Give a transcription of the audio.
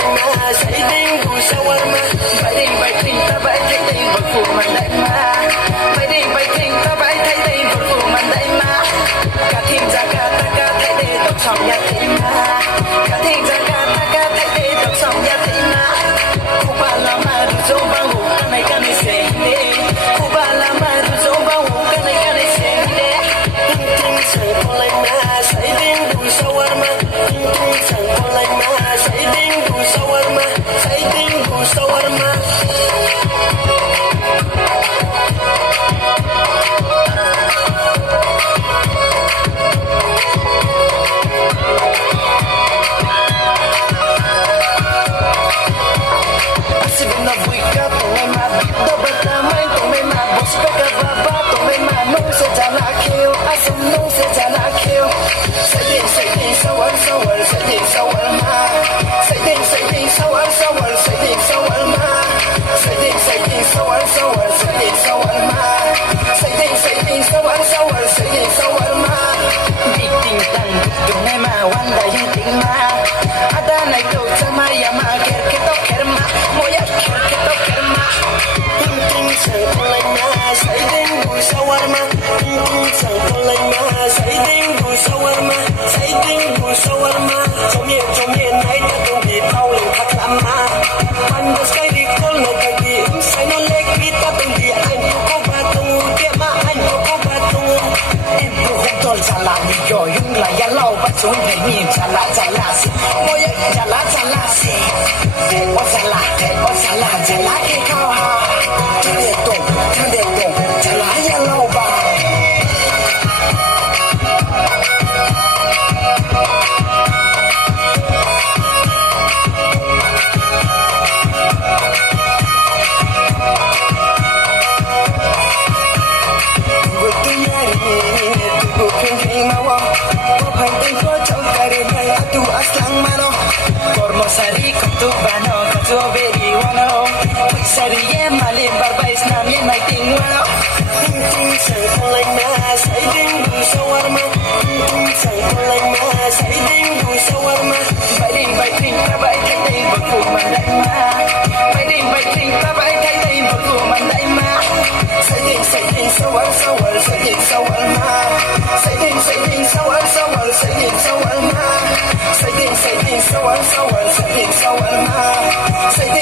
ma say ding bu shawarma bai ding ta bai thay ding bật phụ man dai ma bai ding ta bai thay ding bật phụ man dai ma cả thiên gia cả ta cả thay để đọc xong nhà thị ma cả thiên gia cả ta cả thay để đọc xong nhà thị ma Cuba la ma du zo bangu kanai se ne Cuba la ma du zo bangu kanai se ne ting sang polai ma say ding bu shawarma ting sang polai ma say ding bu shawarma say ding bu shawarma Chúng thấy nhìn chả lá xì Môi ấy chả lá xì Ô chả lá cái khao hà Thang đều tụng chả lá ya lâu bà Với tôi nhớ tôi không thấy mà tu aslang mano Kormo sari kutu bano Kato beri wano Sari ye malim barbais nam ye mai ting wano Ting sang polai ma say ding bu shawarma Ting sang polai ma say ding bu shawarma Bai ding ta bai thay ding bật phụ man dai ma Bai ding ta bai thay ding bật phụ man dai ma Say ding shawar say ding shawarma Say ding shawar say ding shawarma Say ding, shawar, say ding, shawarma. Say ding.